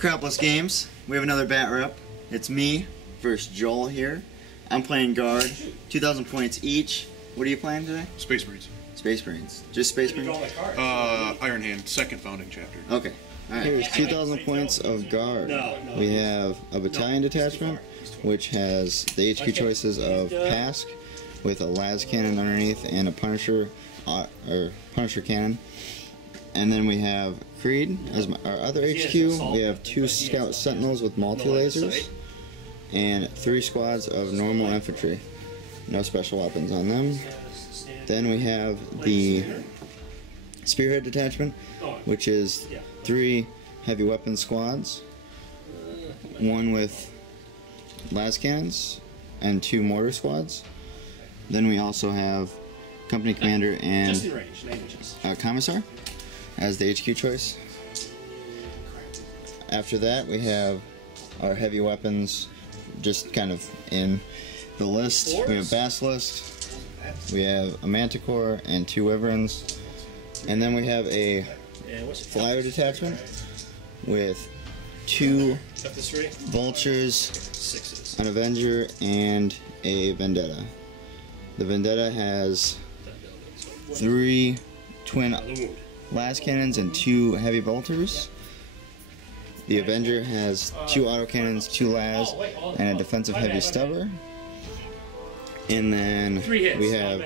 Acropolis Games. We have another bat rep. It's me versus Joel here. I'm playing guard. 2,000 points each. What are you playing today? Space Marines. Space Marines. Just Space Marines? Iron Hand, second founding chapter. Okay. Alright. Here's 2,000 points of guard. We have a battalion detachment, which has the HQ choices of Pask with a las cannon underneath and a Punisher cannon. And then we have Creed as our other HQ. We have 2 Scout Sentinels with multi-lasers and 3 squads of normal infantry. No special weapons on them. Then we have the Spearhead Detachment, which is 3 heavy weapon squads, 1 with las cannons and 2 mortar squads. Then we also have Company Commander and Commissar as the HQ choice. After that, we have our heavy weapons just kind of in the list. We have Basilisk, we have a Manticore and 2 Wyverns, and then we have a Flyer Detachment with 2 Vultures, an Avenger, and a Vendetta. The Vendetta has 3 twin las cannons and 2 heavy bolters. The Avenger has 2 autocannons, 2 las, and a defensive heavy stubber. And then we have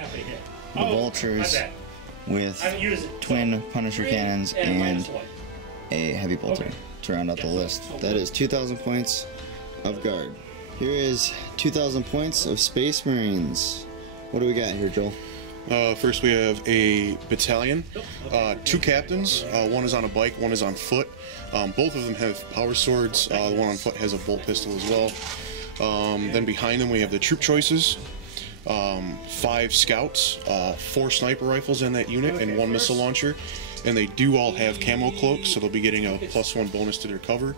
the Vultures with twin Punisher cannons and a heavy bolter to round out the list. That is 2,000 points of guard. Here is 2,000 points of Space Marines. What do we got here, Joel? First we have a battalion, 2 captains, 1 is on a bike, 1 is on foot. Both of them have power swords, the one on foot has a bolt pistol as well. Then behind them we have the troop choices, 5 scouts, 4 sniper rifles in that unit, and 1 missile launcher. And they do all have camo cloaks, so they'll be getting a +1 bonus to their cover.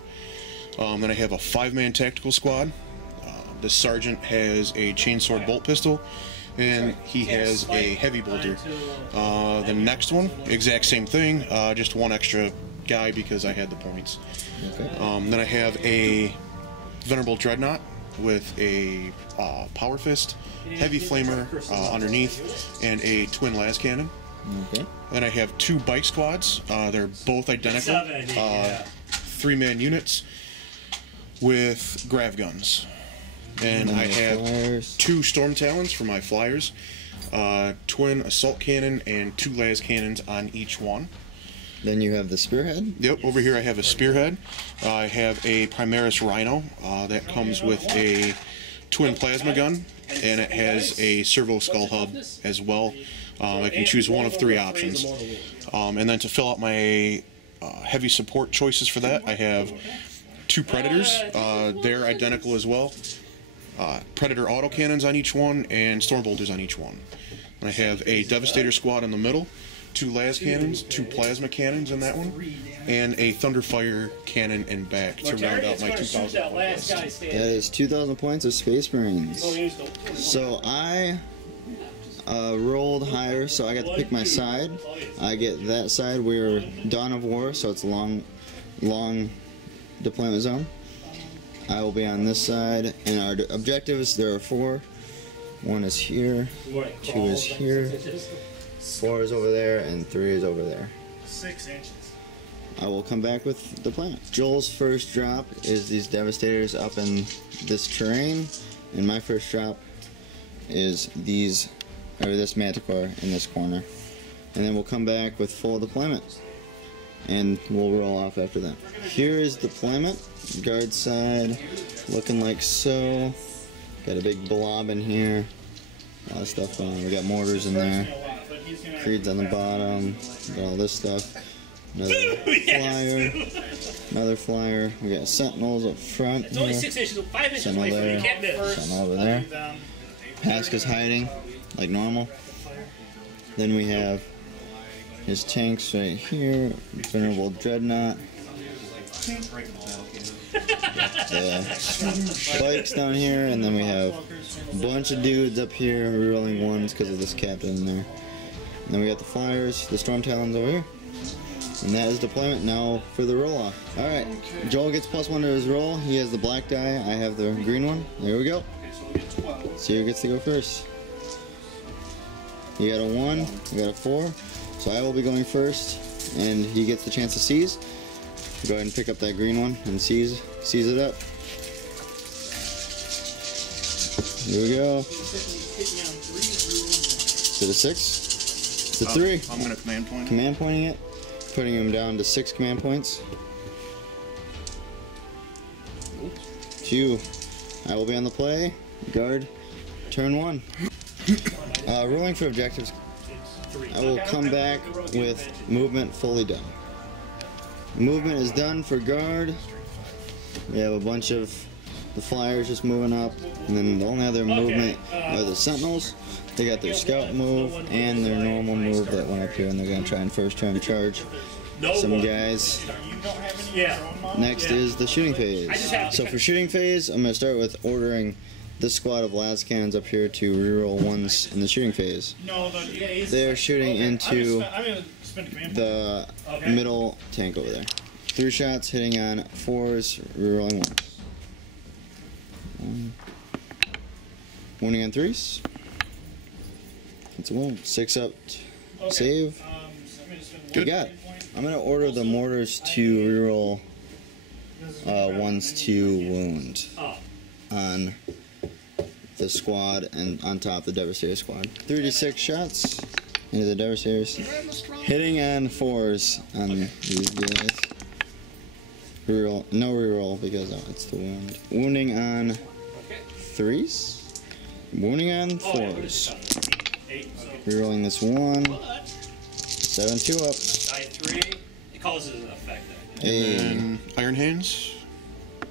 Then I have a 5-man tactical squad. The sergeant has a chainsword bolt pistol, and he has a heavy bolter. The next one, exact same thing, just 1 extra guy because I had the points. Okay. Then I have a Venerable Dreadnought with a Power Fist, Heavy Flamer underneath, and a twin las cannon. Okay. Then I have 2 bike squads. They're both identical, 3-man units with grav guns. And I have 2 Storm Talons for my flyers, twin assault cannon, and 2 las cannons on each one. Then you have the Spearhead? Yep, over here I have a Spearhead. I have a Primaris Rhino that comes with a twin plasma gun, and it has a servo skull hub as well. I can choose 1 of 3 options. And then to fill out my heavy support choices for that, I have 2 Predators. They're identical as well. Predator autocannons on each one, and storm bolters on each one. And I have a Devastator squad in the middle, 2 las cannons, 2 plasma cannons in that one, and a Thunderfire cannon in back to round out my 2,000 points. That is 2,000 points of Space Marines. So I rolled higher, so I got to pick my side. I get that side. We're Dawn of War, so it's long deployment zone. I will be on this side, and our objectives, there are 4. 1 is here, 2 is here, 4 is over there, and 3 is over there. 6 inches. I will come back with the plan. Joel's first drop is these Devastators up in this terrain, and my first drop is this Manticore in this corner. And then we'll come back with full deployment, and we'll roll off after that. Here is deployment. Guard side, looking like so. Got a big blob in here. A lot of stuff on. We got mortars in there. Creed's on the bottom. Got all this stuff. Another flyer. Another flyer. We got sentinels up front. It's only 6 inches, 5 inches Sentinel away from you. there. You can't miss. Sentinel over there. Pask is hiding like normal. Then we have his tanks right here. Venerable Dreadnought. The bikes down here, and then we have a bunch of dudes up here rolling ones because of this captain in there. And then we got the flyers, the Storm Talons over here. And that is deployment. Now for the roll off. Alright, Joel gets +1 to his roll. He has the black die, I have the green one. There we go. See who gets to go first. You got a 1, you got a 4. So I will be going first, and he gets the chance to seize. Go ahead and pick up that green one and seize it up. Here we go. To the 6. To 3. I'm going to command point. Command pointing it. Putting him down to 6 command points. 2. I will be on the play. Guard. Turn 1. Rolling for objectives. I will come back with movement fully done. Movement is done for guard. We have a bunch of the flyers just moving up, and then the only other movement are the sentinels. They got their scout move and their normal move that went up here, and they're going to try and first turn charge some guys. Next is the shooting phase. So for shooting phase, I'm going to start with ordering this squad of las cannons up here to reroll 1s in the shooting phase. They are shooting into the middle tank over there. 3 shots hitting on 4s, rerolling 1s. Wounding on 3s. It's a wound. 6 up, save. Good. Got it. I'm going to order the mortars to reroll 1s to wound on the squad and on top the Devastator squad. 36 shots into the Devastators. Hitting on 4s on these guys. Reroll, no reroll because it's the wound. Wounding on 3s. Wounding on 4s. Rerolling this 1. 7 2-ups. Die 3. It causes an effect. And Iron Hands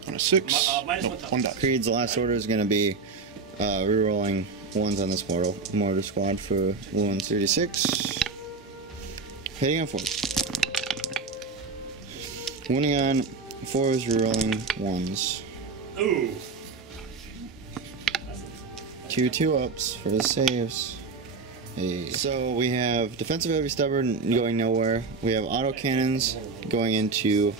on a 6. No, 1 die. Creed's last order is going to be rerolling 1s on this mortar squad for wounds 36. Hitting on 4s. Wounding on 4s, rerolling 1s. Ooh. 2 2-ups for the saves. Hey. So we have defensive heavy stubborn going nowhere. We have auto cannons going into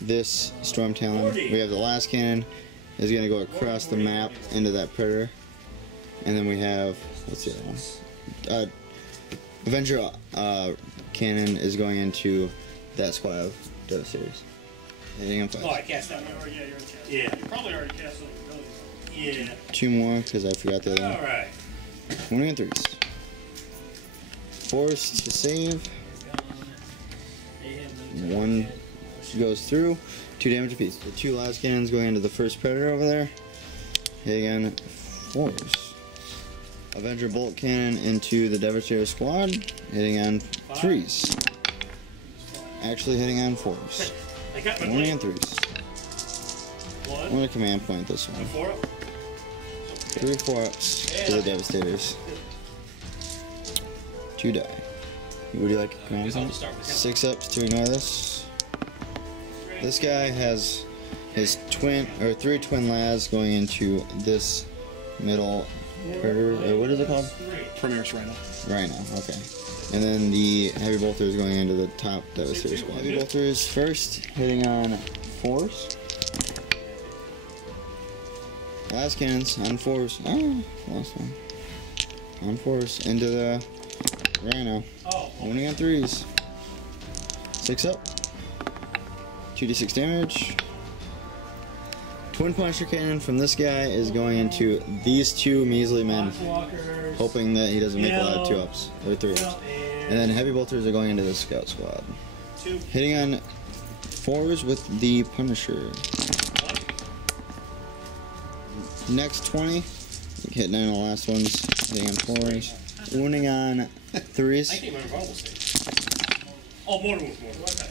this storm talon. We have the last cannon is going to go across the map into that predator, and then we have what's the other one? Avenger cannon is going into that squad of Devastators. Hitting on 5. Oh, I cast that one. Yeah, you probably already cast it. Yeah. 2 more because I forgot the other one. All right. Wounding on 3s. Forced to save. 1 goes through. 2 damage apiece. The 2 last cannons going into the first predator over there. Hitting on 4s. Avenger bolt cannon into the Devastator squad. Hitting on 3s. Actually hitting on 4s. Wounding on 3s. I'm going to command point this one. 3 4-ups to the Devastators. 2 die. Would you like a command point? 6 ups to ignore this. This guy has his 3 twin las going into this middle predator, or what is it called? Premier's Rhino. Rhino, okay. And then the heavy bolter is going into the top Devastator squad. Heavy bolters first, hitting on 4s. Last cannons on 4s. Oh, last one. On 4s into the Rhino. Wounding on 3s. 6 up. 2d6 damage. Twin Punisher Cannon from this guy is going into these 2 measly men, hoping that he doesn't make a lot of 2-ups, or 3-ups. And then heavy bolters are going into the Scout Squad. Hitting on 4s with the Punisher. Next 20, hit 9 on the last ones, hitting on 4s. Wounding on 3s.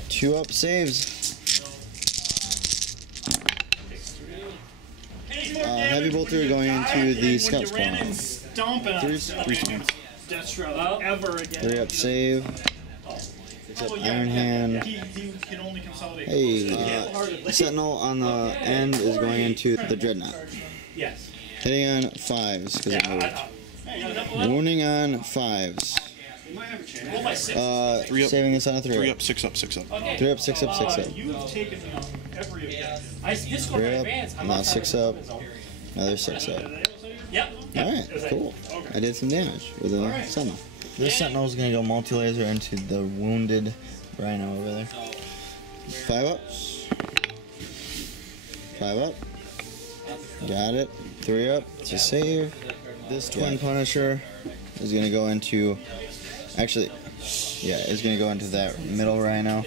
2-up saves. Heavy bolter going into the Scout Squad. 3s. 3-up save. 6-up Iron Hand. Hey, Sentinel on the end is going into the Dreadnought. Hitting on 5s because it moved. Wounding on 5s. You might have a chance. 3 up. Saving us on a 3 3 up. up, 6 up, 6 up. Okay. 3 up, 6 up, 6 up. You've taken every event. This scored 3 my up, advance. I'm now not 6 up, another 6 up. Yep. Alright, cool. I did some damage with a Sentinel. This Sentinel is going to go multi-laser into the wounded Rhino over there. 5 ups. 5 up. Got it. 3 up to save. This Twin Punisher is going to go into... Actually, yeah, it's going to go into that middle Rhino.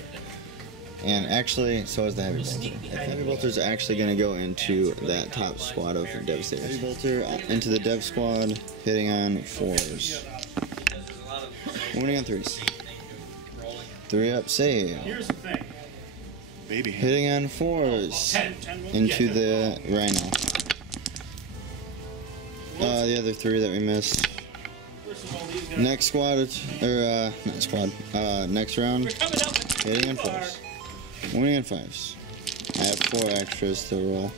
And actually, so is the Heavy Bolter. The Heavy Bolter is actually going to go into that top squad of Devastators. Heavy Bolter into the Dev squad, hitting on 4s. Wounding on 3s. 3 up, save. Here's the thing. Baby. Hitting on 4s into the Rhino. The other 3 that we missed. Next squad, not squad, next round, hitting on 4s. Wounding on 5s. I have 4 extras to roll.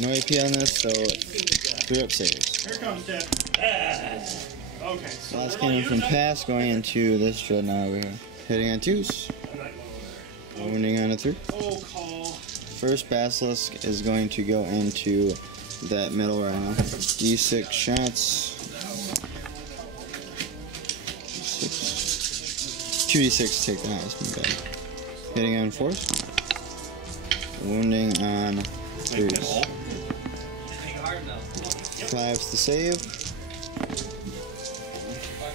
No AP on this, so 3 up saves. Here comes Dad. Okay. So Last cannon from pass going into this Dreadnought over here. Hitting on 2s. Wounding on a 3. Oh, call. First Basilisk is going to go into that middle Rhino. D6 shots. 2d6 to take the highest, my bad. Hitting on 4s. Wounding on 3s. 5s to save.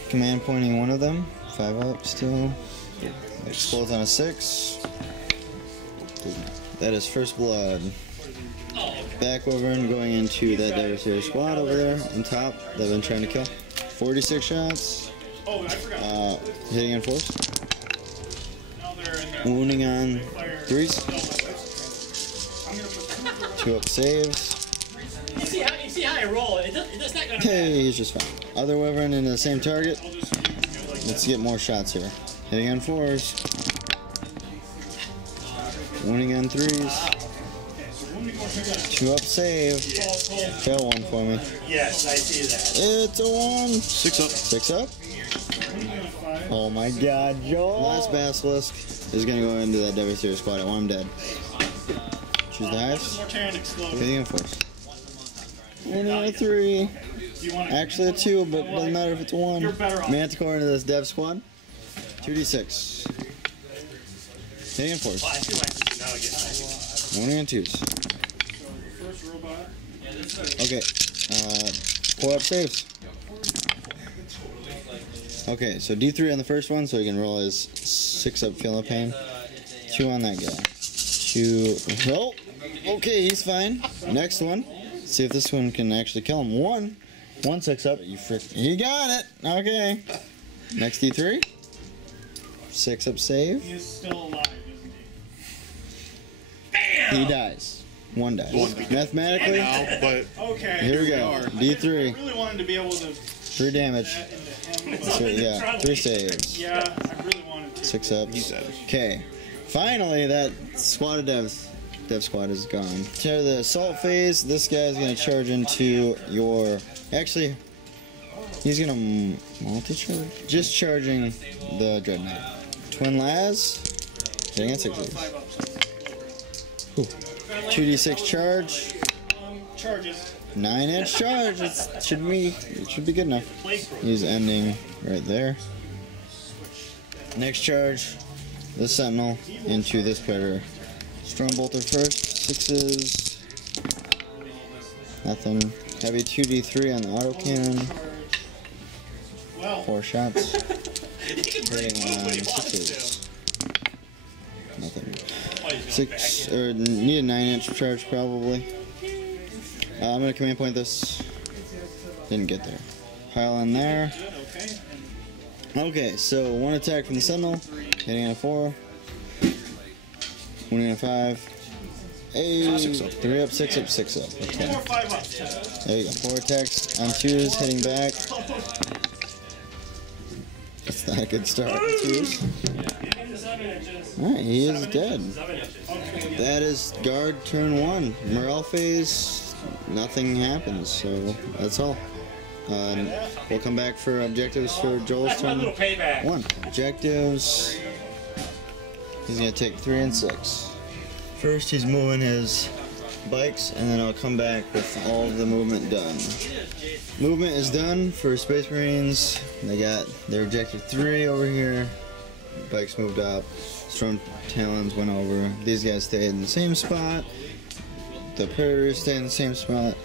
Command pointing one of them. 5 up still. Explodes on a 6. That is first blood. Back over and going into that Devastator squad over there on top that I've been trying to kill. 46 shots. Oh, I forgot. Hitting on 4s. Now they're in there. Wounding on 3s. I'm gonna put 2 2 up saves. You see how I roll? It's not gonna Hey, he's just fine. Other Wyvern into the same target. Let's get more shots here. Hitting on 4s. Wounding on 3s. 2 up save. Fail 1 for me. Yes, I see that. It's a 1. 6 up. 6 up. Oh my god, Joel. Last Basilisk is going to go into that Devastator squad. I want him dead. Choose the highest. Hitting on 4s. Wounding on a 3. Actually a 2, but doesn't matter if it's a 1. Manticore into this Dev squad. 2d6. Hitting on 4s. Wounding on 2s. Okay. 4 up saves. Okay, so D3 on the first one, so he can roll his 6 up Feel No Pain. 2 on that guy. 2. Oh, okay, he's fine. Next one. See if this one can actually kill him. 1. 1 6 up. You frick. He got it. Okay. Next D3. 6 up save. He is still alive, isn't he? He dies. 1 dies. Mathematically. Now, but Okay. Here we go. D3. I really wanted to be able to 3 damage. that into him. So, yeah, 3 saves. Yeah, I really wanted to. 6 ups. he's dead. Okay. Finally, that squad of dev squad is gone. To the assault phase, this guy's going to charge into your... Actually, he's going to multi-charge? Just charging the Dreadnought. Twin Laz. Hitting at 6s. 2d6 charge. Charges. 9-inch charge. It should be good enough. He's ending right there. Next charge, the Sentinel into this Predator. Stormbolter first. 6s. Nothing. Heavy 2d3 on the autocannon. 4 shots. Hitting on 6s. Nothing. 6 or need a 9-inch charge probably. I'm gonna command point this. Didn't get there. Pile in there. Okay, so 1 attack from the Sentinel, hitting on a 4, wounding on a 5. Hey, 3 up, 6 up, 6 up. Okay. There you go. 4 attacks on 2s, hitting back. That's not a good start. 2s. Alright, he is dead. That is guard turn 1. Morale phase nothing happens. So that's all. We'll come back for objectives for Joel's That's my turn. little payback. 1. Objectives. He's gonna take 3 and 6. First, he's moving his bikes, and then I'll come back with all of the movement done. Movement is done for Space Marines. They got their objective 3 over here. Bikes moved up. Storm Talons went over. These guys stayed in the same spot. The Predators stay in the same spot.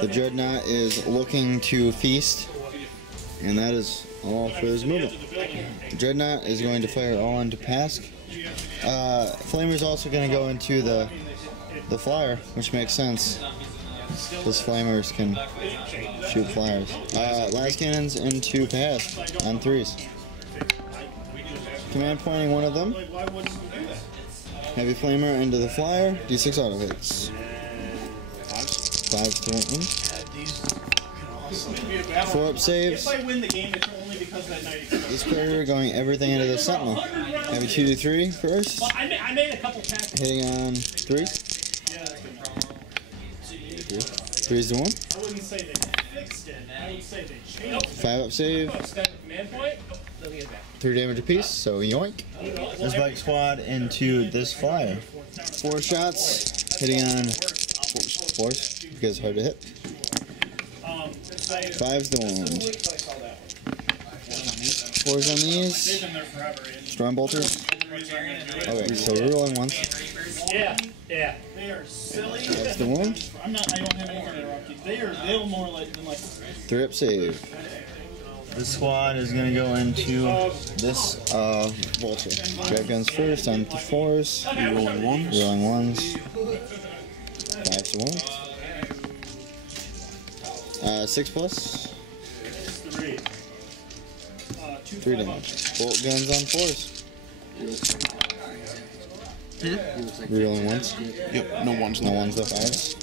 The Dreadnought is looking to feast, and that is all for his movement. The Dreadnought is going to fire all into Pask. Flamer's also going to go into the flyer, which makes sense, because Flamers can shoot flyers. Las Cannons into Pask on 3s. Command pointing one of them. Heavy Flamer into the flyer. D6 auto hits. 5s to 1. 4 up saves. If I win the game, it's only because that night. This Predator going everything into the Sentinel. Heavy 2d3 first. Well, I made a couple packs. Hitting on 3. 3s to 1. I wouldn't say they fixed it. I would say they changed it. 5 up save. Spend a command point. Let me get back. 3 damage apiece, so yoink. This bike squad into this flyer. 4 shots. Hitting on 4s because it's hard to hit. 5s to 1. 4s on these. Storm Bolters. Okay, so we're rolling once. Yeah. They are silly. That's the one. I don't have anything to interrupt you. They're more like than like. 3 up save. This squad is going to go into this Vulture. Dragons first on 4s. Rolling 1s. Rolling 1s. 5s to 1. 6 plus. 3 damage. Bolt guns on 4s. Reeling 1s. Yep, no 1s. No 1s, no 5s.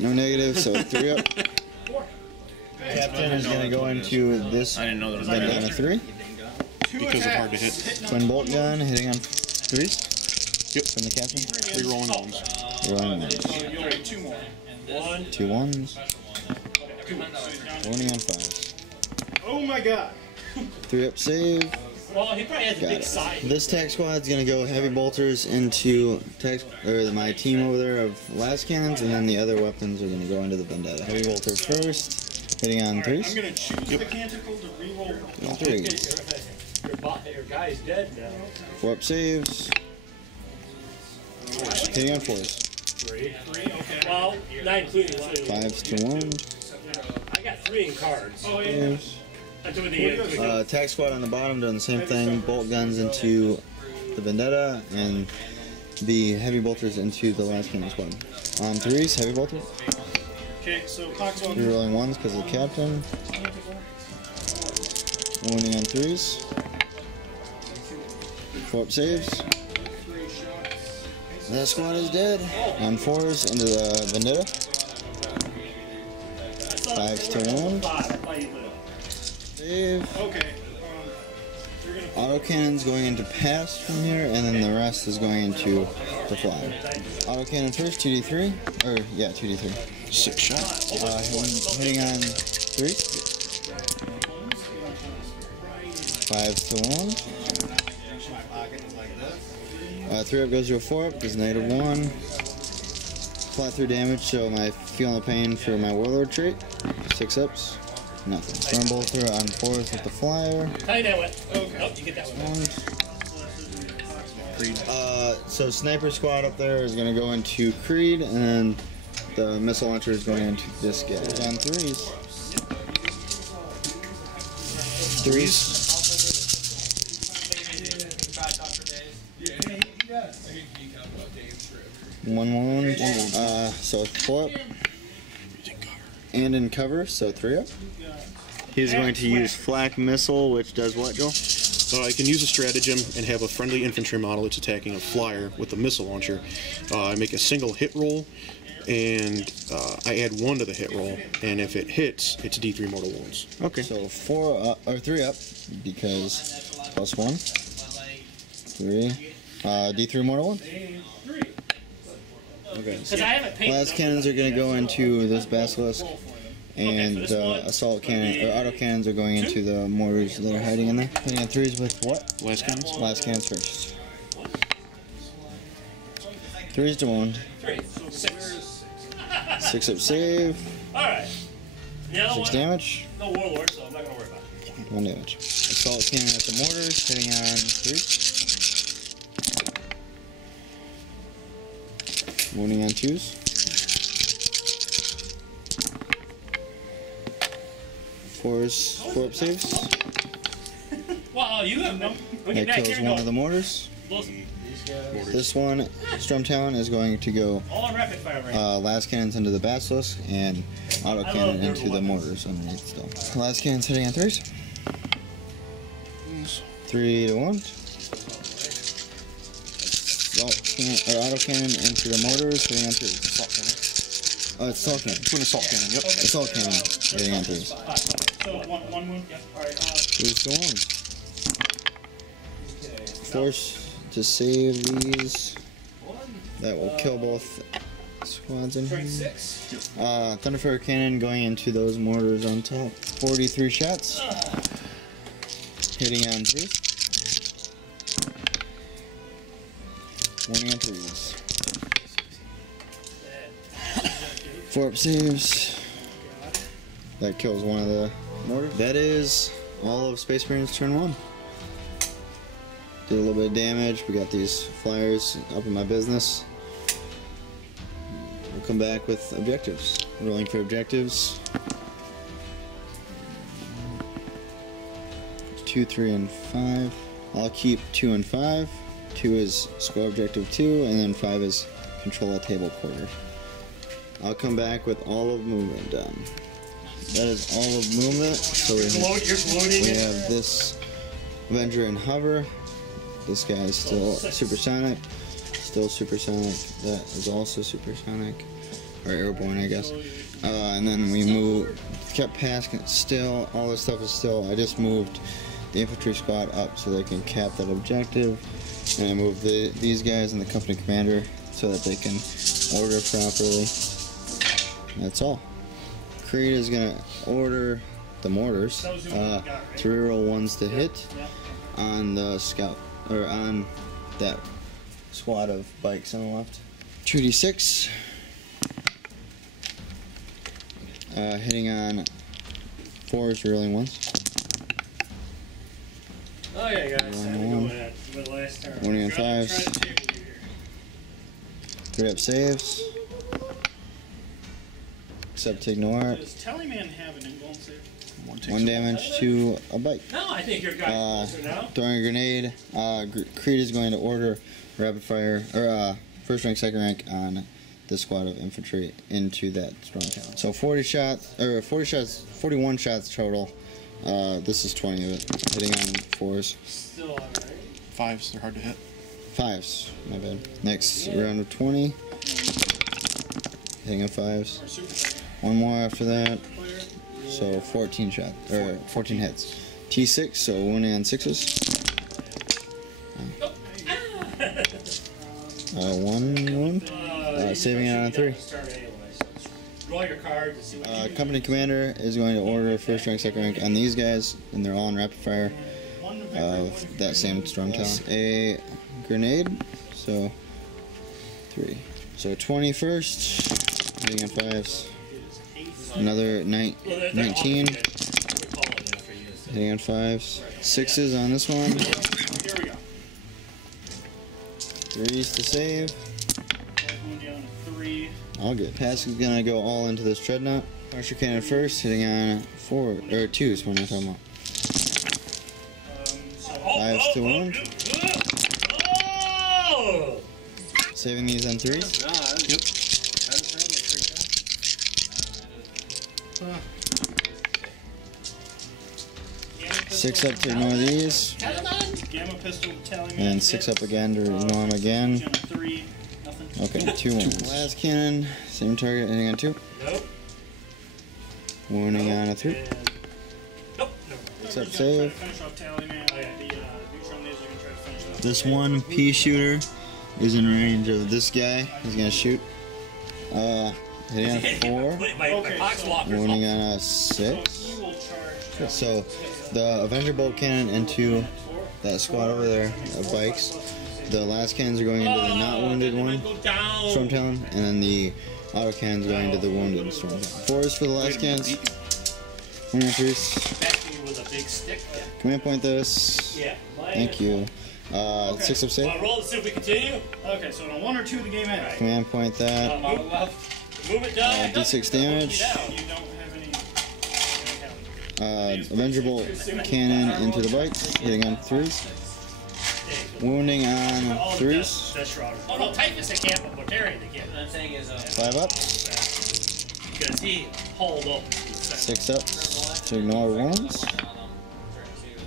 No negative, so 3 up. Captain is going to go into this bandana 3. Because of hard to hit. Twin bolt gun hitting on 3s. Yep. From the captain. 3 rolling 1s. Rolling 1s. 2 1s. Warning on 5s. Oh my god. 3 up save. Well, he probably has a Got big it. side. This tech squad's gonna go heavy bolters into my team over there of las cannons, and then the other weapons are gonna go into the vendetta. Heavy bolters first, hitting on 3s. I'm gonna choose the canticle to reroll. On 3s. Your guy's dead now. 4 up saves. Hitting on 4s. 3. Well, not including 2. 5s to 1. I got 3 in cards. Oh yeah. Saves. I'm doing the Attack squad on the bottom doing the same thing. Bolt guns into the vendetta, and the heavy bolters into the last cannon squad. On 3s, heavy bolter. Okay, so Cox on. Rerolling 1s because of the captain. Warning on 3s. 4 up saves. That squad is dead. On 4s into the vendetta. 5s to 1. Save. Okay. Autocannon's going into pass from here, and then the rest is going into the flyer. Autocannon first, 2d3. Or, yeah, 2d3. 6 shots. Hitting on 3. 5s to 1. 3 up goes to a 4 up, does -1. Flat through damage, so my feel no pain for my warlord trait. 6 ups. Nothing. Storm bolter on 4s with the flyer. Tell you that one. Okay. Nope, you get that one. So sniper squad up there is going to go into Creed, and then the missile launcher is going into this guy. On 3s. 3s. 1 so 4 up. And in cover, so 3 up. He's going to use flak missile, which does what, Joel? I can use a stratagem and have a friendly infantry model that's attacking a flyer with a missile launcher. I make a single hit roll, and I add 1 to the hit roll, and if it hits, it's D3 mortal wounds. Okay. So 4 up, or 3 up, because +1. 3. D3 mortal wounds. Okay. Because I haven't painted Las cannons are going to go into this basilisk, and assault cannon or auto cannons are going into the mortars that are hiding in there. Hitting on 3s with what? Las cannons? Las cannons first. 3s to wound. 3. 6. 6 up save. Alright. 6 damage. No warlord, so I'm not going to worry about it. 1 damage. Assault cannon at the mortars, hitting on 3. Wounding on 2s. 4s, 4 up saves. Wow, you have them. That kills one of the mortars. This one, Storm Talon, is going to go all rapid fire right las cannons into the basilisk and auto cannon into the mortars underneath still. Las cannons hitting on 3s. 3 to 1. Auto cannon into the mortars, hitting on 3s. Assault cannon. Oh, it's assault cannon. Twin assault cannon, yep. Assault cannon hitting on 3s. So one wound. Yep. All right. 3s to 1. Force to save these. That will kill both squads in here. Thunderfire cannon going into those mortars on top. 43 shots. Hitting on 3s. Wounding on 3s. 4 up saves. That kills one of the mortars. That is all of Space Marine's turn 1. Did a little bit of damage. We got these flyers up in my business. We'll come back with objectives. Rolling for objectives. 2, 3, and 5. I'll keep 2 and 5. 2 is score objective 2, and then 5 is control a table quarter. I'll come back with all of movement done. That is all of movement. So we have this Avenger in hover. This guy is still supersonic. Still supersonic. That is also supersonic. Or airborne, I guess. And then we kept passing still. All this stuff is still. I just moved the infantry squad up so they can cap that objective. And I moved these guys and the company commander so that they can order properly. That's all. Creed is going to order the mortars to reroll 1s to hit on the scout, or on that squad of bikes on the left. 2d6. Hitting on 4s, rerolling 1s. Oh yeah, guys. Wounding on 5s. 3 up saves. Except to ignore it. Does Tallyman have an invuln save? 1 damage to a bike. No, I think you're closer now. Throwing a grenade. Creed is going to order rapid fire, or first rank, second rank on this squad of infantry into that Storm Talon. So 40 shots, or 41 shots total. This is 20 of it. Hitting on 4s. Still alright. 5s, they're hard to hit. 5s, my bad. Next round of 20. Hitting on 5s. 1 more after that. So 14 shots, or 14 hits. T6, so wounding on 6s. 1 wound. Saving it on 3. Roll your card to see what Company commander is going to order first rank, second rank on these guys, and they're all in rapid fire of that same Storm Talon. A grenade, so 3. So 20 first, hitting on 5s. Another 19, hitting on 5s. 6s on this one. 3s to save. All good. Pass is gonna go all into this dreadnought. Archer cannon first, hitting on 2s. What am I talking about? 5s to wound. Saving these on 3s. Yep. 6 up to ignore these. Gamma pistol, Tallyman. And 6 up again to ignore them again. Okay, 2 wounds. Last cannon, same target, hitting on 2. Nope. Wounding on a 3. Nope. 6 up save. Finish off Tallyman. The neutron laser can try to finish off. This one pea shooter is in range of this guy. He's gonna shoot. Hitting on a 4. My box walker. Wounding on a 6. So the Avenger bolt cannon into that squad over there of bikes. The last cannons are going into the not wounded one, Stormtown, and then the auto cannons going into the wounded Stormtown. 4s for the last cannons. 1 and 3s. Command point this. Thank you. 6 up save. Roll to see if we continue. Okay, so on a 1 or 2 the game ends. Command point that. Move it down. D6 damage. You don't have any. Avenger bolt cannon into the bikes, hitting on 3s. Wounding on 3s. Oh no, Typhus I can't, but Mortarian I can. What I'm saying is 5 up. Because he hauled up. 6 up. To ignore wounds.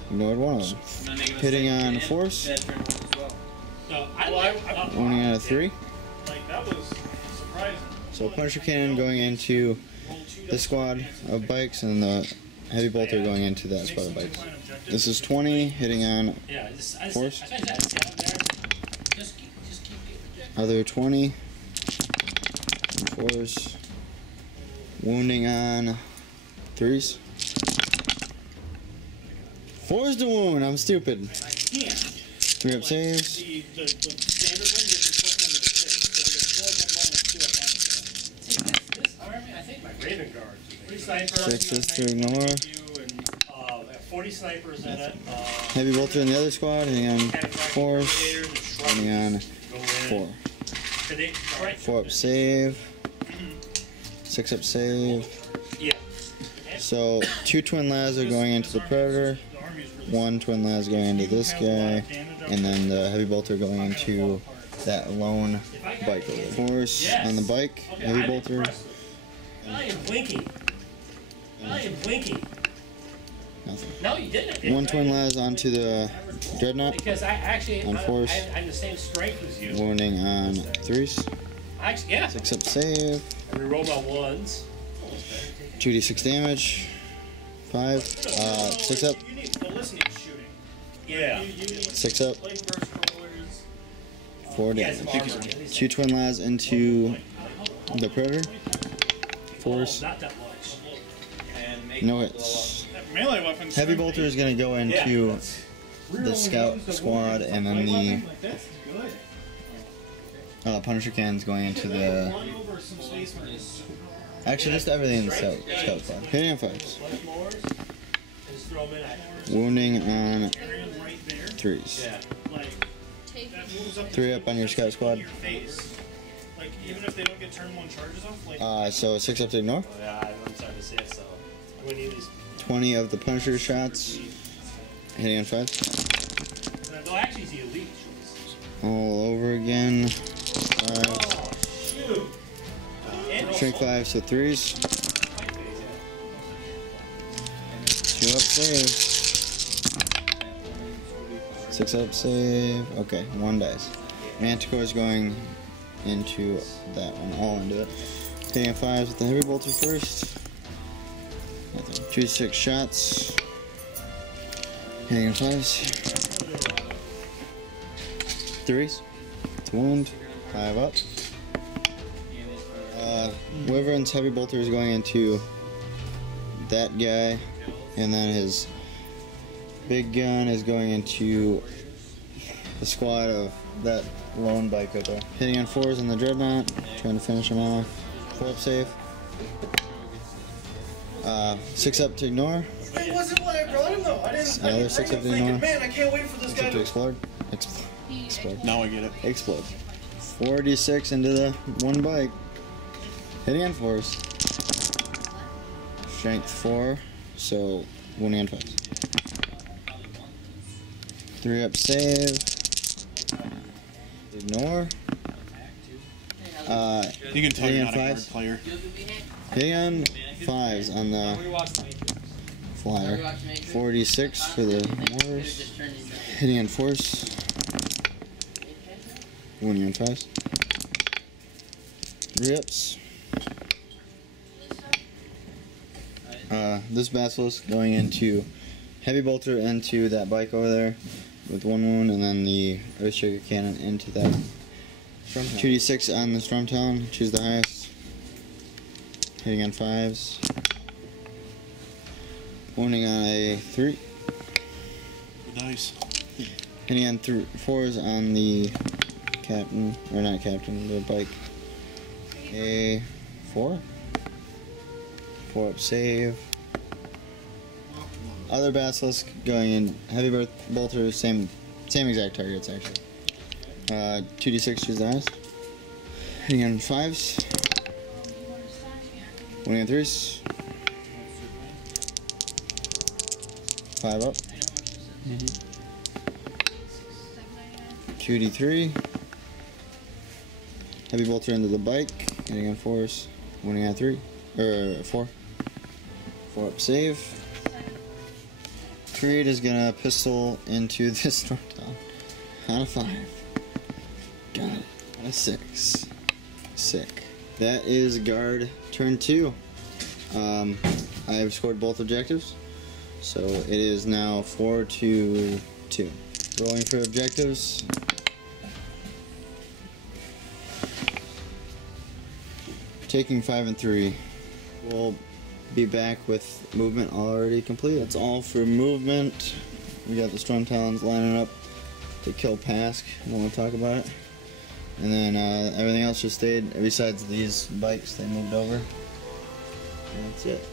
Ignored one of them. Hitting on 4s. Wounding on a 3. Like, that was surprising. So Punisher cannon going into the squad of bikes, and the heavy bolter going into that squad of bikes. This is 20, hitting on 4s. Other 20. 4s. Wounding on 3s. 4s to wound, I'm stupid. 3 up saves. The standard one gets reflected under the 6, so this army, I think my Raven Guard. 3 snipers. 6s to ignore. 40 snipers in it. Heavy bolter in the other squad, hitting on 4s. Hitting on 4. 4 up save. 6 up save. So 2 twin labs are going into the Predator. 1 twin las going into this guy, and then the heavy bolter going into that lone bike. 4s on the bike, heavy bolter. I am blinking. Nothing. No, you didn't. 1 twin las onto the dreadnought. Because I actually, on 4s. I'm the same strength as you. Wounding on 3s. Actually, yeah. 6 up save. I reroll my 1s. 2d6 damage. 5. 6 up. Yeah. 6 up. 4 damage. 2 twin las into the Predator. 4s. Not that much. No hits. Melee weapons. Heavy bolter is going to go into the scout squad, and then the Punisher cannon's going into the. Actually, just everything in the scout squad. Hitting on 5s. Wounding on 3s. 3 up on your scout squad. Like, even if they don't get turn 1 charges off, like. So 6 up to ignore. Yeah, I'm starting to see it, so. 20 of the Punisher shots. Hitting on 5s. No, actually, it's the elite. All over again. 5. Oh, shoot. Shrink 5, so 3s. 2 up save. 6 up save. Okay, 1 dies. Manticore's going into that one, all into it. Hitting on 5s with the heavy bolter first. Nothing. 2d6 shots. Hitting on 5s. 3s. To wound. 5 up. Wyvern's heavy bolter is going into that guy, and then his big gun is going into the squad of that lone bike right there. Hitting on 4s on the dreadnought, trying to finish him off. 4 up save. 6 up to ignore. That wasn't what I brought him though. I didn't. Another 6 up to ignore. Man, I can't wait for this 6 guy up to explode. Explode. Now I get it. Explode. 4d6 into the one bike. Hitting on 4s. Strength 4, so wounding on 5s. 3 up save. Ignore. You can tell you're hitting on not a hard 5s. player. Hitting on 5s on the flyer. 4d6 for the mortars. Hitting on 4s. Wounding on 5s. 3 ups. This basilisk going into heavy bolter into that bike over there with 1 wound, and then the Earthshaker cannon into that. 2d6 on the Stormtown. Choose the highest. Hitting on 5s. Wounding on a 3. Nice. Hitting on 4s on the captain, or not captain, the bike. A 4. 4 up save. Other basilisk going in heavy bolter, same exact targets actually. 2d6 choose the highest. Hitting on 5s. Winning on 3s. 5 up. 2d3. Heavy bolter into the bike. Hitting on 4s. Winning on 4. 4 up save. Creed is gonna pistol into this storm town. On a 5. Got it. On a 6. Sick. That is guard turn 2. I have scored both objectives. So it is now 4-2. Rolling for objectives. Taking 5 and 3. We'll be back with movement already complete. That's all for movement. We got the Storm Talons lining up to kill Pask. I don't want to talk about it. And then everything else just stayed, besides these bikes, they moved over. And that's it.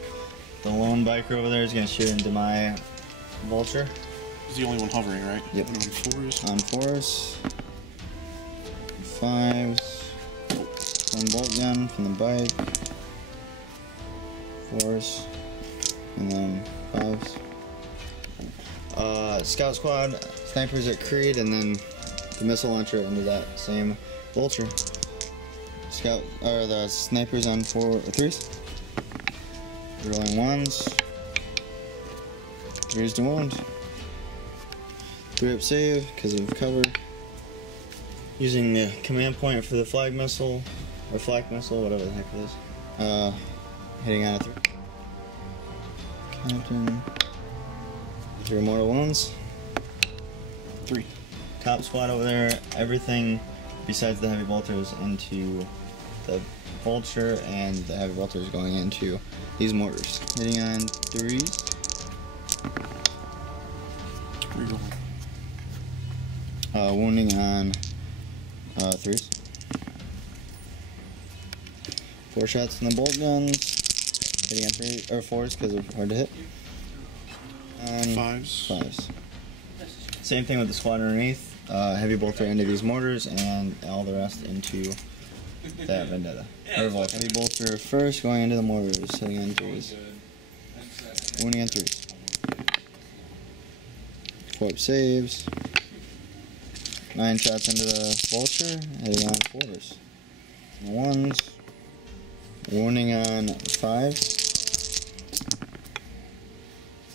The lone biker over there is going to shoot into my vulture. He's the only one hovering, right? Yep. On 4s. On 4s. 5s. One bolt gun from the bike. 4s. And then 5s. Scout squad, snipers at Creed, and then the missile launcher into that same vulture. The snipers on 3s. Rolling 1s. 3s to wound. 3 up save because of cover. Using the command point for the flag missile, or flak missile, whatever the heck it is. Hitting on a 3. Captain. 3 mortal wounds. 3. Top squad over there, everything besides the heavy bolters into the vulture, and the heavy bolters going into these mortars. Hitting on 3s. Rerolling. Wounding on 3s. 4 shots in the bolt guns. Hitting on 4s because they're hard to hit. 5s. Same thing with the squad underneath. Heavy bolter into these mortars, and all the rest into that vendetta. Heavy bolter first, going into the mortars, hitting on 3s. Wounding on 3s. 4 up saves. 9 shots into the vulture, hitting on 4s. 1s. Wounding on 5s.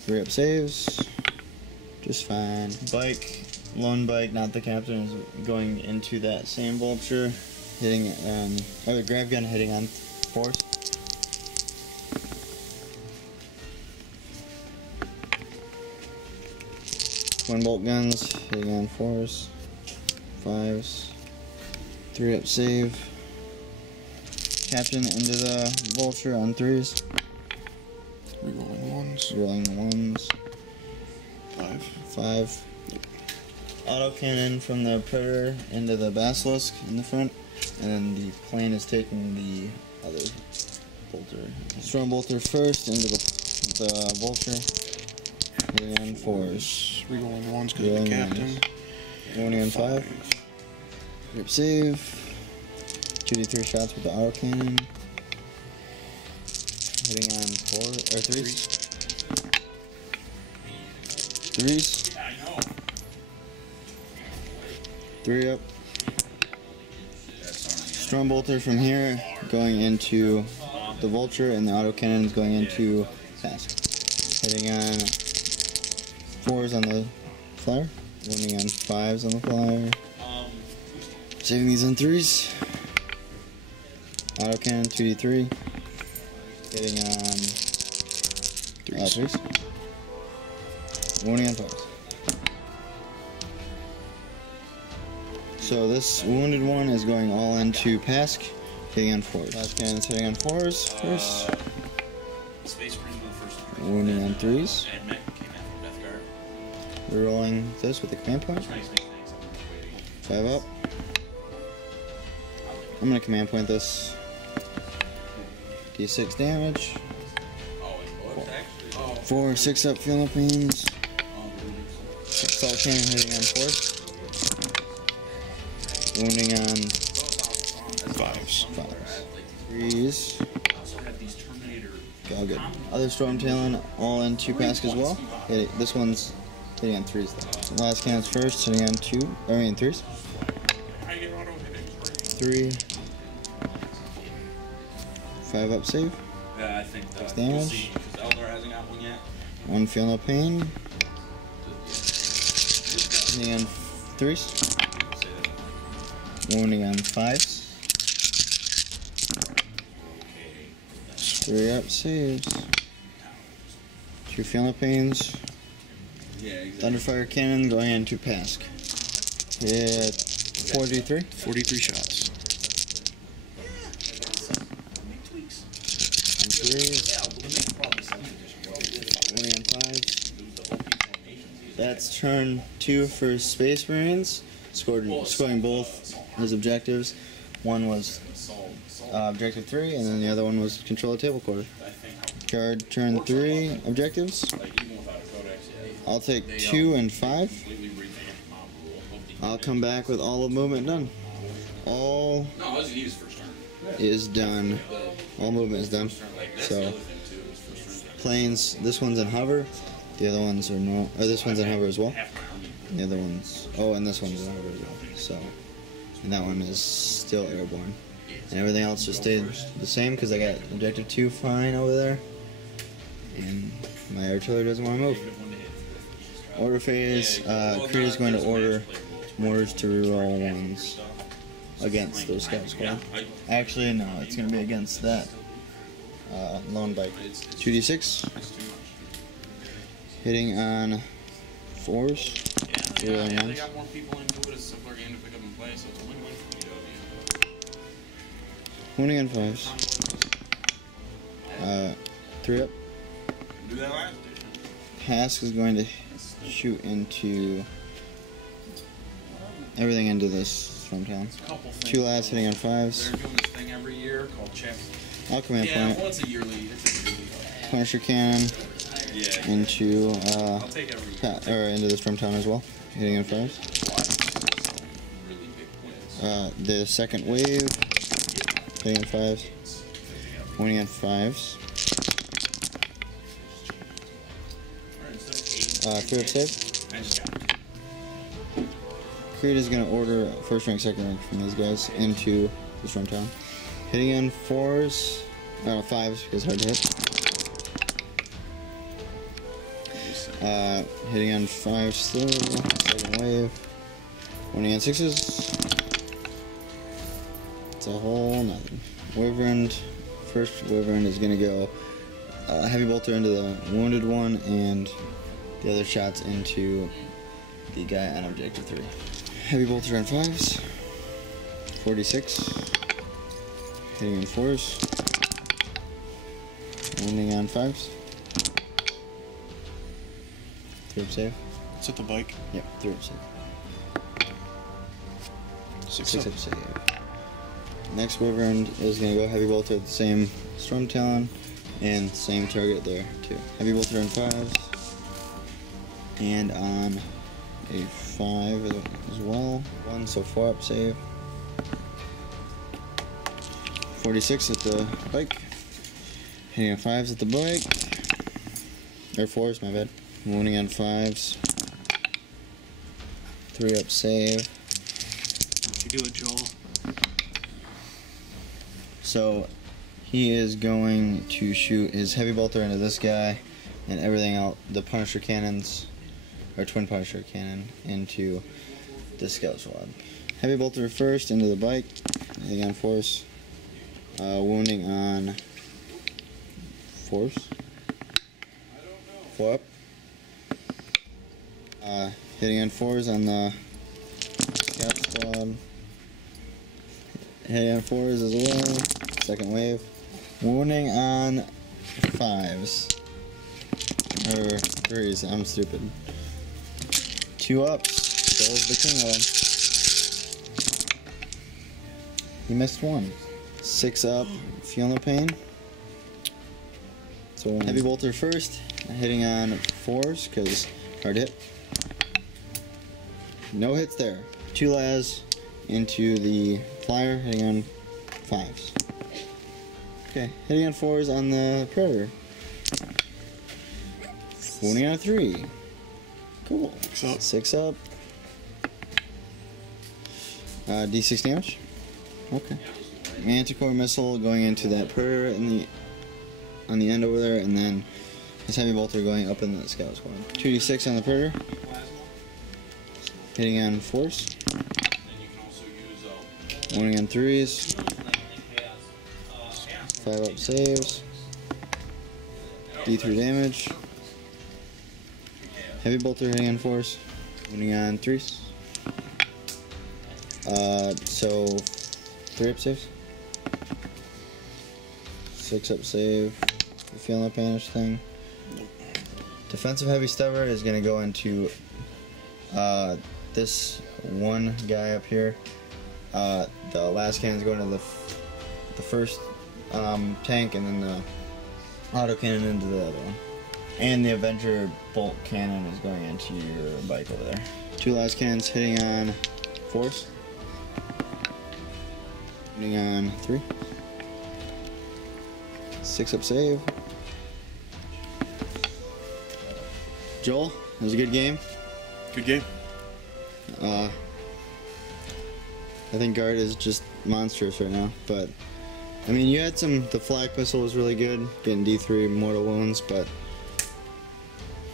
3 up saves. Just fine. Bike, lone bike, not the captain, is going into that same vulture, hitting the grav gun hitting on 4s. Twin bolt guns hitting on 4s, 5s, 3 up save. Captain into the vulture on 3s. Rerolling 1s. Rolling 1s. 5. Autocannon from the Predator into the Basilisk in the front, and then the plane is taking the other bolter. Storm bolter first into the vulture, hitting on 4s. Rerolling 1s because of the captain. Wounding on 5. Rip save. 2d3 shots with the autocannon. Hitting on 3s. 3s. 3 up. Storm bolter from here going into the vulture, and the autocannons going into Pask. Hitting on 4s on the flyer. Wounding on 5s on the flyer. Saving these on 3s. Autocannon 2d3. Hitting on 3s. Wounding on 5s. So this wounded one is going all into Pask, hitting on 4s. Last cannons hitting on 4s first. Space Marines were the first. Wounding on 3s. And Mech came out from Death Guard. Rerolling this with the command point. 5 up. I'm gonna command point this. D6 damage. 4, 6 up Philippines. Assault cannon hitting on 4s. Wounding on 5s. 3s. All good. Other Storm Talon all in 2 pask as well. This one's hitting on 3s though. Last cannon's first, hitting on 3s. 3. 5 up save. Yeah, I think that. 6 damage. Because Eldar hasn't got one yet. 1 feel no pain. Hitting on 3s. Wounding on 5s. 3 up saves. 2 feel no pains. Yeah, exactly. Thunderfire cannon going into pask. Hit 43. 43 shots. On 3s. Wounding on 5s. That's turn 2 for Space Marines. Scoring both his objectives. One was objective 3, and then the other one was control the table quarter. Guard turn 3 objectives. I'll take 2 and 5. I'll come back with all of movement done. All is done. All movement is done. So planes. This one's in hover. The other ones are no. Or this one's in hover as well. The other ones. Oh, and this one's in hover as well. So, and that one is still airborne. And everything else just stayed the same because I got objective 2 fine over there. And my artillery doesn't want to move. Order phase. Creed is going to order mortars to reroll 1s against those scout squad. Actually, no, it's going to be against that lone bike. 2d6. Hitting on 4s. Yeah, they got more people into it. It's a simpler game to pick up and play, so it's a win-win for PW. Wounding on 5s. 3 up. Do that last edition. Pask is going to shoot into everything into this from town. 2 last hitting on 5s. They're doing this thing every year called Chapter. I'll command Yeah, point. well, it's a yearly. Punisher cannon Yeah. into I'll take every year. into this from town as well. Hitting on 5s. Really big points. The second wave hitting on 5s. Winning on 5s. 3 up save. Creed is going to order first rank, second rank from these guys into this from town. Hitting on 4s, 5s because hard to hit. Hitting on 5s still, second wave. Winning on 6s. It's a whole nothing. Wyvern, first Wyvern is going to go heavy bolter into the wounded one and the other shots into the guy on objective 3. Heavy bolter on 5s. 46. Hitting on 4s. Wounding on 5s. 3 up save. It's at the bike. Yep, 3 up save. 6 up save. Next Wyvern is going to go heavy bolter at the same Storm Talon and same target there too. Heavy bolter on 5s. And on a 5 as well. 1, so 4 up save. 46 at the bike. Hitting on 5s at the bike. Or 4s, my bad. Wounding on 5s. 3 up save. You do it, Joel. So he is going to shoot his heavy bolter into this guy and everything else, the Punisher cannons, or twin Punisher cannon, into the scout squad. Heavy bolter first into the bike, hitting on 4s, wounding on 4s, 4 up, hitting on 4s on the scout squad, hitting on 4s as well. Second wave. Wounding on 5s. Or 3s, I'm stupid. 2 ups. Joel's the king of them. He missed 1. 6 up. Feel no pain. So heavy bolter first. Hitting on 4s because hard hit. No hits there. 2 las into the flyer, hitting on 5s. Okay, hitting on 4s on the predator. Wounding on a 3. Cool. 6 up. D6 damage. Okay. Manticore missile going into that predator on the end over there, and then this heavy bolter going up in the scout squad. 2d6 on the predator. Hitting on 4s. Wounding on 3s. 5 up saves. D3 damage. Heavy bolter hitting on 4s. Wounding on 3s. So 3 up saves. 6 up save. You feeling that banish thing? Defensive heavy stubber is going to go into this one guy up here. The last cannon is going to the first tank, and then the auto cannon into the other one. And the Avenger bolt cannon is going into your bike over there. 2 last cannons hitting on 4s. Hitting on 3. 6 up save. Joel, it was a good game. Good game. I think guard is just monstrous right now, but I mean, you had the flak missile was really good, getting D3 mortal wounds, but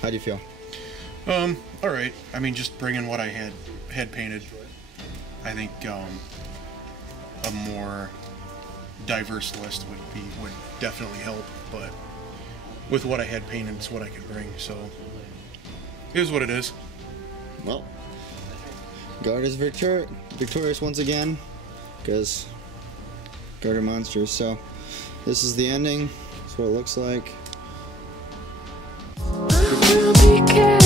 how do you feel? All right. I mean, just bringing what I had painted. I think a more diverse list would definitely help, but with what I had painted, it's what I could bring. So it is what it is. Well, guard is victorious once again, because guard are monsters. So this is the ending. That's what it looks like. Be careful.